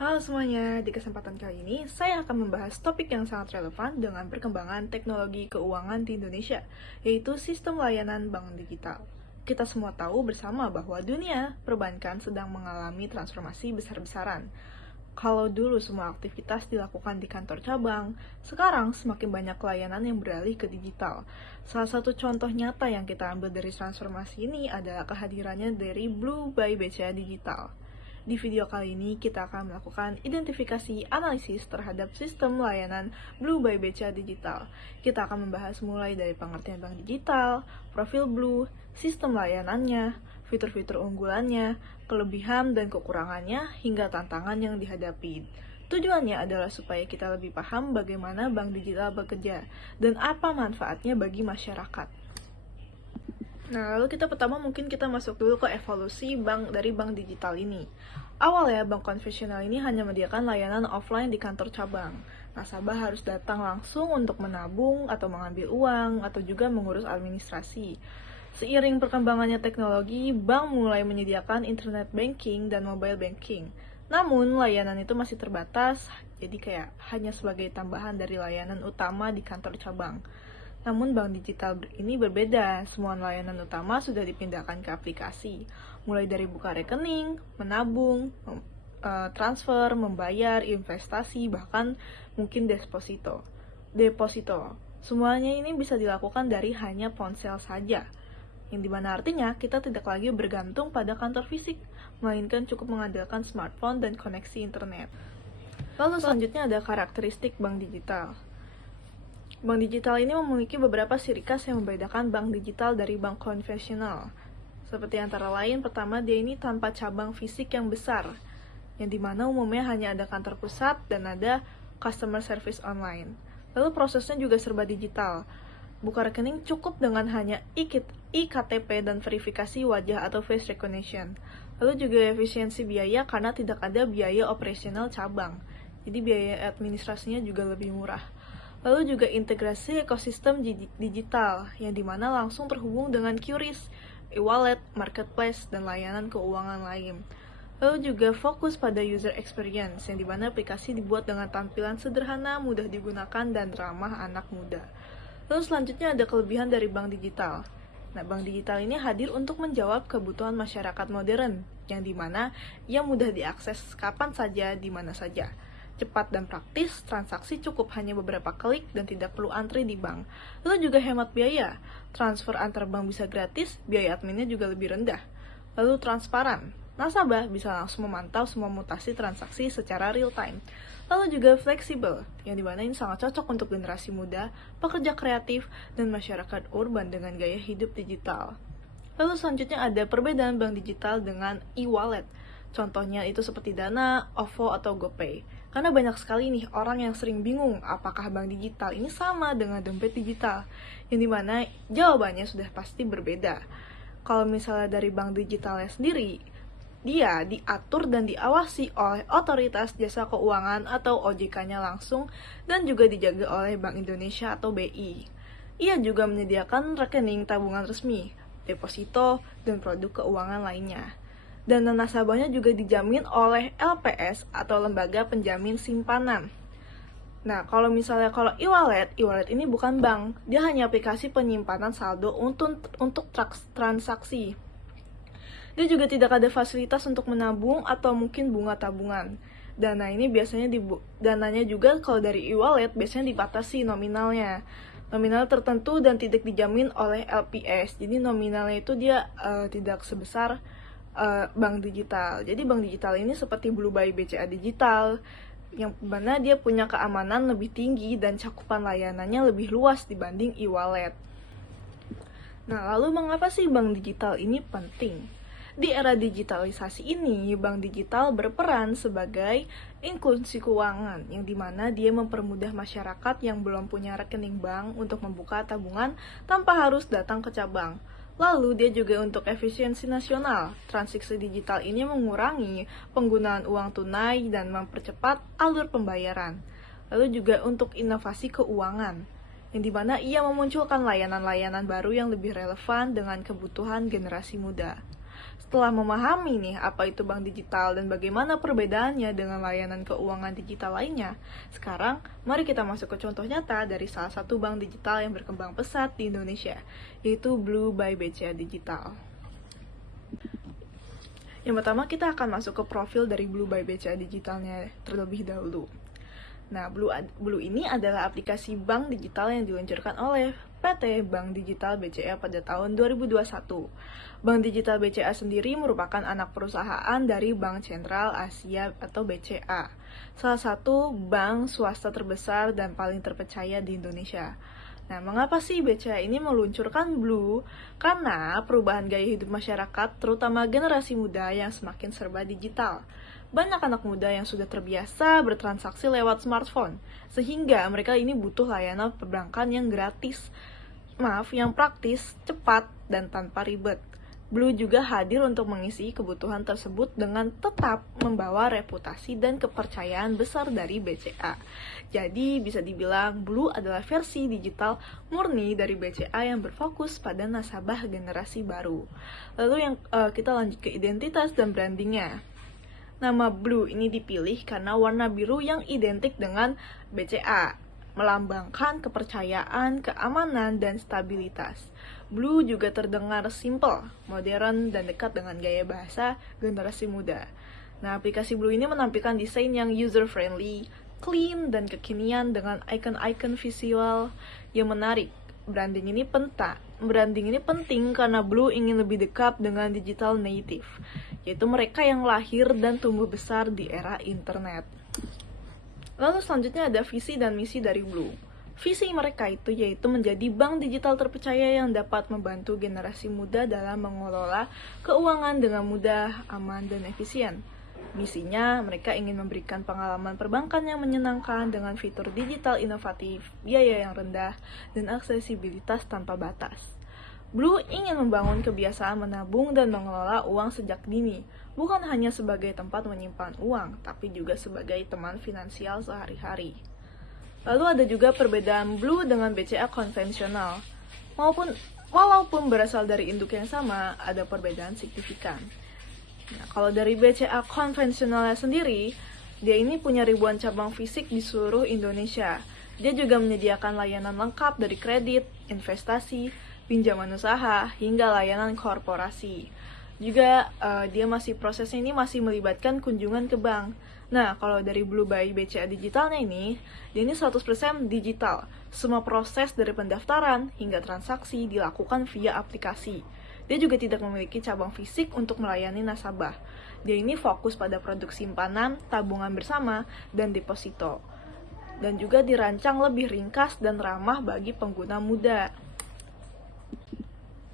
Halo semuanya, di kesempatan kali ini saya akan membahas topik yang sangat relevan dengan perkembangan teknologi keuangan di Indonesia, yaitu sistem layanan bank digital. Kita semua tahu bersama bahwa dunia perbankan sedang mengalami transformasi besar-besaran. Kalau dulu semua aktivitas dilakukan di kantor cabang, sekarang semakin banyak layanan yang beralih ke digital. Salah satu contoh nyata yang kita ambil dari transformasi ini adalah kehadirannya dari Blue by BCA Digital. Di video kali ini kita akan melakukan identifikasi analisis terhadap sistem layanan Blue by BCA Digital. Kita akan membahas mulai dari pengertian bank digital, profil Blue, sistem layanannya, fitur-fitur unggulannya, kelebihan dan kekurangannya, hingga tantangan yang dihadapi. Tujuannya adalah supaya kita lebih paham bagaimana bank digital bekerja dan apa manfaatnya bagi masyarakat. Nah, lalu pertama mungkin kita masuk dulu ke evolusi dari bank digital ini. Awalnya, bank konvensional ini hanya menyediakan layanan offline di kantor cabang. Nasabah harus datang langsung untuk menabung atau mengambil uang atau juga mengurus administrasi. Seiring perkembangannya teknologi, bank mulai menyediakan internet banking dan mobile banking. Namun, layanan itu masih terbatas, jadi kayak hanya sebagai tambahan dari layanan utama di kantor cabang. Namun bank digital ini berbeda, semua layanan utama sudah dipindahkan ke aplikasi. Mulai dari buka rekening, menabung, transfer, membayar, investasi, bahkan mungkin deposito. Semuanya ini bisa dilakukan dari hanya ponsel saja. Yang dimana artinya kita tidak lagi bergantung pada kantor fisik, melainkan cukup mengandalkan smartphone dan koneksi internet. Lalu selanjutnya ada karakteristik bank digital. Bank digital ini memiliki beberapa ciri khas yang membedakan bank digital dari bank konvensional. Seperti antara lain, pertama dia ini tanpa cabang fisik yang besar, yang dimana umumnya hanya ada kantor pusat dan ada customer service online. Lalu prosesnya juga serba digital. Buka rekening cukup dengan hanya iktp dan verifikasi wajah atau face recognition. Lalu juga efisiensi biaya karena tidak ada biaya operasional cabang. Jadi biaya administrasinya juga lebih murah. Lalu juga integrasi ekosistem digital, yang dimana langsung terhubung dengan QRIS, e-wallet, marketplace, dan layanan keuangan lain. Lalu juga fokus pada user experience, yang dimana aplikasi dibuat dengan tampilan sederhana, mudah digunakan, dan ramah anak muda. Lalu selanjutnya ada kelebihan dari bank digital. Nah, bank digital ini hadir untuk menjawab kebutuhan masyarakat modern, yang dimana ia mudah diakses kapan saja, di mana saja. Cepat dan praktis, transaksi cukup hanya beberapa klik dan tidak perlu antri di bank. Lalu juga hemat biaya, transfer antar bank bisa gratis, biaya adminnya juga lebih rendah. Lalu transparan, nasabah bisa langsung memantau semua mutasi transaksi secara real time. Lalu juga fleksibel, yang dimana ini sangat cocok untuk generasi muda, pekerja kreatif, dan masyarakat urban dengan gaya hidup digital. Lalu selanjutnya ada perbedaan bank digital dengan e-wallet. Contohnya itu seperti Dana, OVO, atau GoPay. Karena banyak sekali nih orang yang sering bingung apakah bank digital ini sama dengan dompet digital. Yang dimana jawabannya sudah pasti berbeda. Kalau misalnya dari bank digitalnya sendiri, dia diatur dan diawasi oleh otoritas jasa keuangan atau OJK-nya langsung dan juga dijaga oleh Bank Indonesia atau BI. Ia juga menyediakan rekening tabungan resmi, deposito, dan produk keuangan lainnya. Dan nasabahnya juga dijamin oleh LPS atau Lembaga Penjamin Simpanan. Nah, kalau e-wallet ini bukan bank, dia hanya aplikasi penyimpanan saldo untuk transaksi. Dia juga tidak ada fasilitas untuk menabung atau mungkin bunga tabungan. Dananya juga kalau dari e-wallet biasanya dibatasi nominalnya. Nominal tertentu dan tidak dijamin oleh LPS. Jadi nominalnya itu dia tidak sebesar bank digital. Jadi bank digital ini seperti Blue by BCA Digital, yang mana dia punya keamanan lebih tinggi dan cakupan layanannya lebih luas dibanding e-wallet. Nah, lalu mengapa sih bank digital ini penting? Di era digitalisasi ini, bank digital berperan sebagai inklusi keuangan, yang dimana dia mempermudah masyarakat yang belum punya rekening bank untuk membuka tabungan tanpa harus datang ke cabang. Lalu dia juga untuk efisiensi nasional. Transaksi digital ini mengurangi penggunaan uang tunai dan mempercepat alur pembayaran. Lalu juga untuk inovasi keuangan, yang dimana ia memunculkan layanan-layanan baru yang lebih relevan dengan kebutuhan generasi muda. Setelah memahami nih apa itu bank digital dan bagaimana perbedaannya dengan layanan keuangan digital lainnya, sekarang mari kita masuk ke contoh nyata dari salah satu bank digital yang berkembang pesat di Indonesia, yaitu Blue by BCA Digital. Yang pertama kita akan masuk ke profil dari Blue by BCA Digitalnya terlebih dahulu. Nah, Blue ini adalah aplikasi bank digital yang diluncurkan oleh PT Bank Digital BCA pada tahun 2021. Bank Digital BCA sendiri merupakan anak perusahaan dari Bank Sentral Asia atau BCA, salah satu bank swasta terbesar dan paling terpercaya di Indonesia. Nah, mengapa sih BCA ini meluncurkan Blue? Karena perubahan gaya hidup masyarakat, terutama generasi muda yang semakin serba digital. Banyak anak muda yang sudah terbiasa bertransaksi lewat smartphone, sehingga mereka ini butuh layanan perbankan yang gratis, yang praktis, cepat, dan tanpa ribet. Blue juga hadir untuk mengisi kebutuhan tersebut dengan tetap membawa reputasi dan kepercayaan besar dari BCA. Jadi bisa dibilang Blue adalah versi digital murni dari BCA yang berfokus pada nasabah generasi baru. Lalu kita lanjut ke identitas dan brandingnya. Nama Blue ini dipilih karena warna biru yang identik dengan BCA, melambangkan kepercayaan, keamanan, dan stabilitas. Blue juga terdengar simple, modern, dan dekat dengan gaya bahasa generasi muda. Nah, aplikasi Blue ini menampilkan desain yang user-friendly, clean, dan kekinian dengan icon-icon visual yang menarik. Branding ini penting karena Blue ingin lebih dekat dengan digital native, yaitu mereka yang lahir dan tumbuh besar di era internet. Lalu selanjutnya ada visi dan misi dari Blue. Visi mereka itu yaitu menjadi bank digital terpercaya yang dapat membantu generasi muda dalam mengelola keuangan dengan mudah, aman, dan efisien. Misinya, mereka ingin memberikan pengalaman perbankan yang menyenangkan dengan fitur digital inovatif, biaya yang rendah, dan aksesibilitas tanpa batas. Blue ingin membangun kebiasaan menabung dan mengelola uang sejak dini, bukan hanya sebagai tempat menyimpan uang, tapi juga sebagai teman finansial sehari-hari. Lalu ada juga perbedaan Blue dengan BCA konvensional. Walaupun berasal dari induk yang sama, ada perbedaan signifikan. Nah, kalau dari BCA konvensionalnya sendiri, dia ini punya ribuan cabang fisik di seluruh Indonesia. Dia juga menyediakan layanan lengkap dari kredit, investasi, pinjaman usaha, hingga layanan korporasi. Juga prosesnya ini masih melibatkan kunjungan ke bank. Nah, kalau dari Blue by BCA Digitalnya ini, dia ini 100% digital. Semua proses dari pendaftaran hingga transaksi dilakukan via aplikasi. Dia juga tidak memiliki cabang fisik untuk melayani nasabah. Dia ini fokus pada produk simpanan, tabungan bersama, dan deposito. Dan juga dirancang lebih ringkas dan ramah bagi pengguna muda.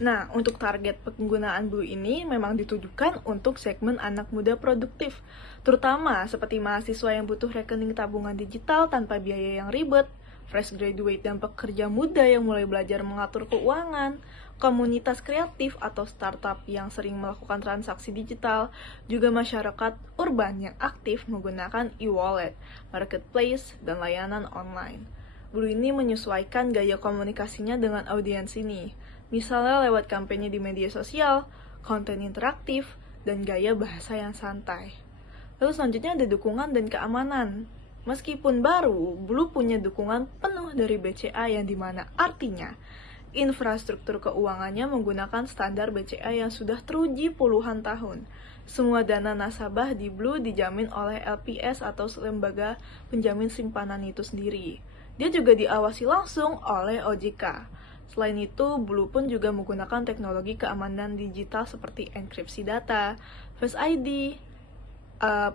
Nah, untuk target penggunaan Blue ini memang ditujukan untuk segmen anak muda produktif, terutama seperti mahasiswa yang butuh rekening tabungan digital tanpa biaya yang ribet, fresh graduate dan pekerja muda yang mulai belajar mengatur keuangan, komunitas kreatif atau startup yang sering melakukan transaksi digital, juga masyarakat urban yang aktif menggunakan e-wallet, marketplace, dan layanan online. Blue ini menyesuaikan gaya komunikasinya dengan audiens ini, misalnya lewat kampanye di media sosial, konten interaktif, dan gaya bahasa yang santai. Lalu selanjutnya ada dukungan dan keamanan. Meskipun baru, Blue punya dukungan penuh dari BCA yang dimana artinya infrastruktur keuangannya menggunakan standar BCA yang sudah teruji puluhan tahun. Semua dana nasabah di Blue dijamin oleh LPS atau lembaga penjamin simpanan itu sendiri. Dia juga diawasi langsung oleh OJK. Selain itu, Blue pun juga menggunakan teknologi keamanan digital seperti enkripsi data, Face ID,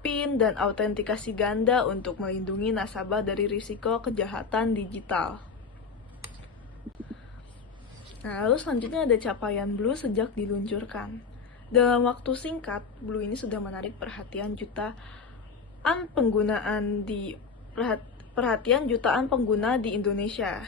PIN, dan autentikasi ganda untuk melindungi nasabah dari risiko kejahatan digital. Nah, lalu selanjutnya ada capaian Blue sejak diluncurkan. Dalam waktu singkat, Blue ini sudah menarik perhatian jutaan pengguna di Indonesia.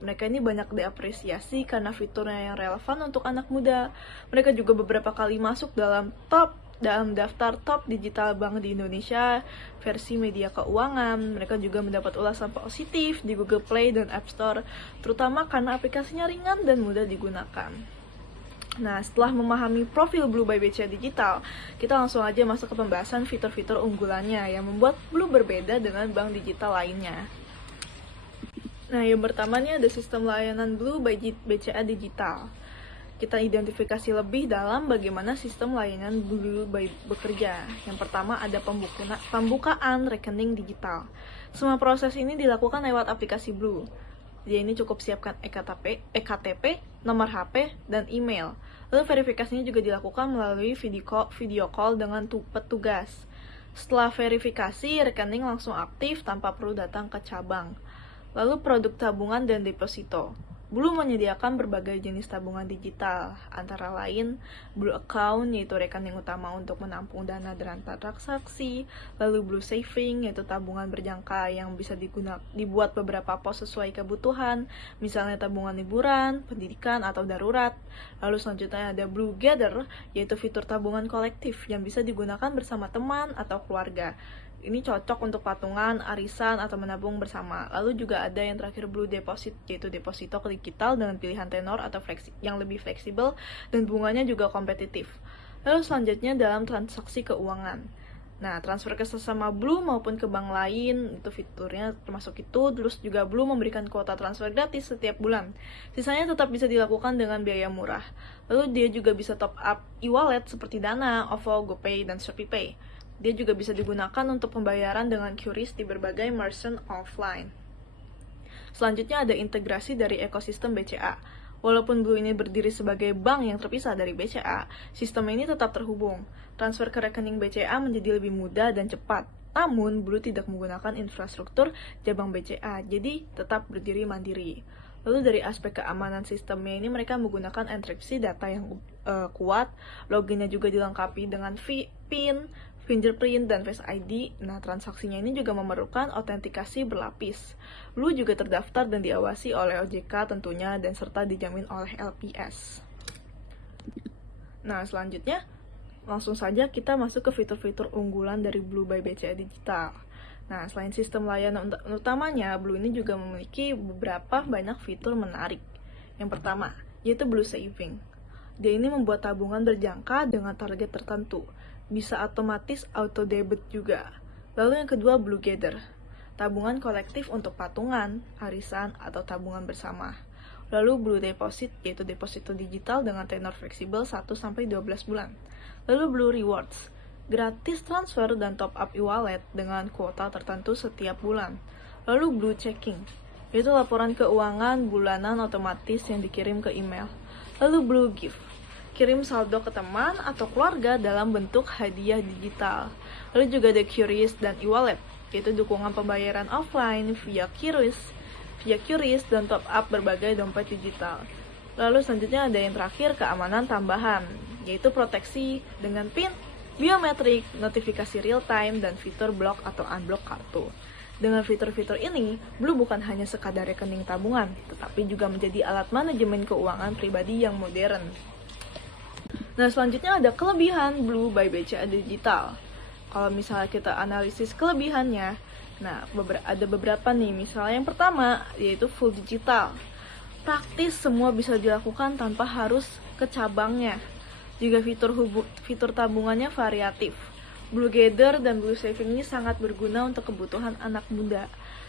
Mereka ini banyak diapresiasi karena fiturnya yang relevan untuk anak muda. Mereka juga beberapa kali masuk dalam daftar top digital bank di Indonesia versi media keuangan. Mereka juga mendapat ulasan positif di Google Play dan App Store, terutama karena aplikasinya ringan dan mudah digunakan. Nah, setelah memahami profil Blue by BCA Digital, kita langsung aja masuk ke pembahasan fitur-fitur unggulannya yang membuat Blue berbeda dengan bank digital lainnya. Nah, yang pertama nih ada sistem layanan Blue by BCA Digital. Kita identifikasi lebih dalam bagaimana sistem layanan Blue by bekerja. Yang pertama ada pembukaan rekening digital. Semua proses ini dilakukan lewat aplikasi Blue. Jadi ini cukup siapkan EKTP, nomor HP, dan email. Lalu verifikasinya juga dilakukan melalui video call dengan petugas. Setelah verifikasi, rekening langsung aktif tanpa perlu datang ke cabang. Lalu produk tabungan dan deposito. Blue menyediakan berbagai jenis tabungan digital, antara lain Blue Account, yaitu rekening utama untuk menampung dana dan transaksi, lalu Blue Saving, yaitu tabungan berjangka yang bisa dibuat beberapa pos sesuai kebutuhan, misalnya tabungan liburan, pendidikan, atau darurat. Lalu selanjutnya ada Blue Gather, yaitu fitur tabungan kolektif yang bisa digunakan bersama teman atau keluarga. Ini cocok untuk patungan, arisan, atau menabung bersama. Lalu juga ada yang terakhir Blue Deposit, yaitu deposito digital dengan pilihan tenor atau yang lebih fleksibel dan bunganya juga kompetitif. Lalu selanjutnya dalam transaksi keuangan. Nah, transfer ke sesama Blue maupun ke bank lain, itu fiturnya termasuk itu. Terus juga Blue memberikan kuota transfer gratis setiap bulan. Sisanya tetap bisa dilakukan dengan biaya murah. Lalu dia juga bisa top up e-wallet seperti Dana, OVO, GoPay, dan ShopeePay. Dia juga bisa digunakan untuk pembayaran dengan QRIS di berbagai merchant offline. Selanjutnya ada integrasi dari ekosistem BCA. Walaupun Blue ini berdiri sebagai bank yang terpisah dari BCA, sistem ini tetap terhubung. Transfer ke rekening BCA menjadi lebih mudah dan cepat. Namun, Blue tidak menggunakan infrastruktur cabang BCA, jadi tetap berdiri mandiri. Lalu dari aspek keamanan sistemnya ini mereka menggunakan enkripsi data yang kuat, loginnya juga dilengkapi dengan PIN, fingerprint, dan Face ID. Nah, transaksinya ini juga memerlukan autentikasi berlapis. Blue juga terdaftar dan diawasi oleh OJK tentunya dan serta dijamin oleh LPS. Nah, selanjutnya langsung saja kita masuk ke fitur-fitur unggulan dari Blue by BCA Digital. Nah, selain sistem layanan utamanya, Blue ini juga memiliki beberapa banyak fitur menarik. Yang pertama, yaitu Blue Saving. Dia ini membuat tabungan berjangka dengan target tertentu. Bisa otomatis auto debit juga. Lalu yang kedua, Blue Gather. Tabungan kolektif untuk patungan, arisan, atau tabungan bersama. Lalu Blue Deposit, yaitu deposito digital dengan tenor fleksibel 1-12 bulan. Lalu Blue Rewards, gratis transfer dan top up e-wallet dengan kuota tertentu setiap bulan. Lalu Blue Checking, yaitu laporan keuangan bulanan otomatis yang dikirim ke email. Lalu Blue Gift, kirim saldo ke teman atau keluarga dalam bentuk hadiah digital. Lalu juga ada QRIS dan e-wallet, yaitu dukungan pembayaran offline via QRIS dan top up berbagai dompet digital. Lalu selanjutnya ada yang terakhir, keamanan tambahan, yaitu proteksi dengan PIN, biometrik, notifikasi real time, dan fitur block atau unblock kartu. Dengan fitur-fitur ini, Blue bukan hanya sekadar rekening tabungan, tetapi juga menjadi alat manajemen keuangan pribadi yang modern. Nah, selanjutnya ada kelebihan Blue by BCA Digital. Kalau misalnya kita analisis kelebihannya, nah ada beberapa nih. Misalnya yang pertama, yaitu full digital. Praktis semua bisa dilakukan tanpa harus ke cabangnya. Juga fitur tabungannya variatif. Blue Gather dan Blue Saving ini sangat berguna untuk kebutuhan anak muda.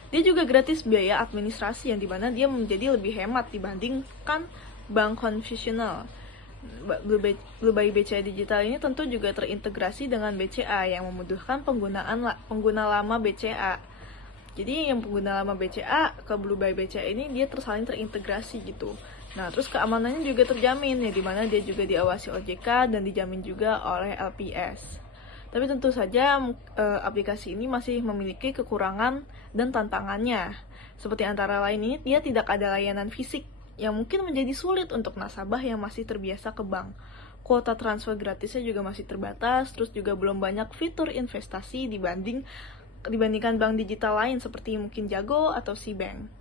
Dia juga gratis biaya administrasi yang dimana dia menjadi lebih hemat dibandingkan bank konvensional. Blue by BCA Digital ini tentu juga terintegrasi dengan BCA yang memudahkan pengguna lama BCA. Jadi yang pengguna lama BCA ke Blue by BCA ini dia saling terintegrasi gitu. Nah, terus keamanannya juga terjamin ya, dimana dia juga diawasi OJK dan dijamin juga oleh LPS. Tapi tentu saja aplikasi ini masih memiliki kekurangan dan tantangannya. Seperti antara lain ini dia tidak ada layanan fisik yang mungkin menjadi sulit untuk nasabah yang masih terbiasa ke bank. Kuota transfer gratisnya juga masih terbatas, terus juga belum banyak fitur investasi dibandingkan bank digital lain seperti mungkin Jago atau Cbank.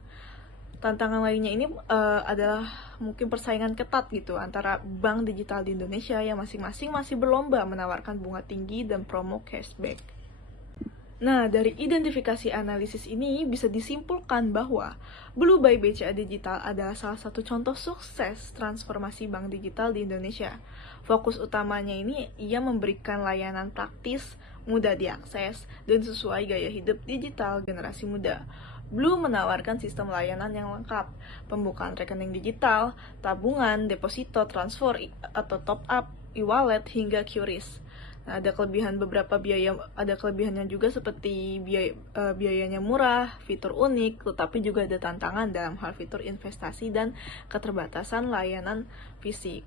Tantangan lainnya ini adalah mungkin persaingan ketat gitu antara bank digital di Indonesia yang masing-masing masih berlomba menawarkan bunga tinggi dan promo cashback. Nah, dari identifikasi analisis ini bisa disimpulkan bahwa Blue by BCA Digital adalah salah satu contoh sukses transformasi bank digital di Indonesia. Fokus utamanya ini ia memberikan layanan praktis, mudah diakses, dan sesuai gaya hidup digital generasi muda. Blue menawarkan sistem layanan yang lengkap, pembukaan rekening digital, tabungan, deposito, transfer, atau top up, e-wallet, hingga QRIS. Nah, ada kelebihannya juga seperti biayanya murah, fitur unik, tetapi juga ada tantangan dalam hal fitur investasi dan keterbatasan layanan fisik.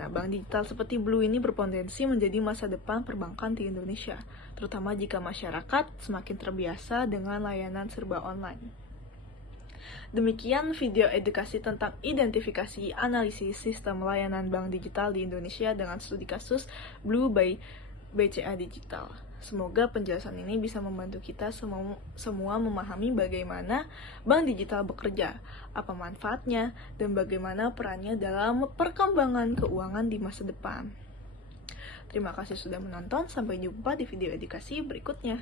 Nah, bank digital seperti Blue ini berpotensi menjadi masa depan perbankan di Indonesia, terutama jika masyarakat semakin terbiasa dengan layanan serba online. Demikian video edukasi tentang identifikasi analisis sistem layanan bank digital di Indonesia dengan studi kasus Blue by BCA Digital. Semoga penjelasan ini bisa membantu kita semua memahami bagaimana bank digital bekerja, apa manfaatnya, dan bagaimana perannya dalam perkembangan keuangan di masa depan. Terima kasih sudah menonton, sampai jumpa di video edukasi berikutnya.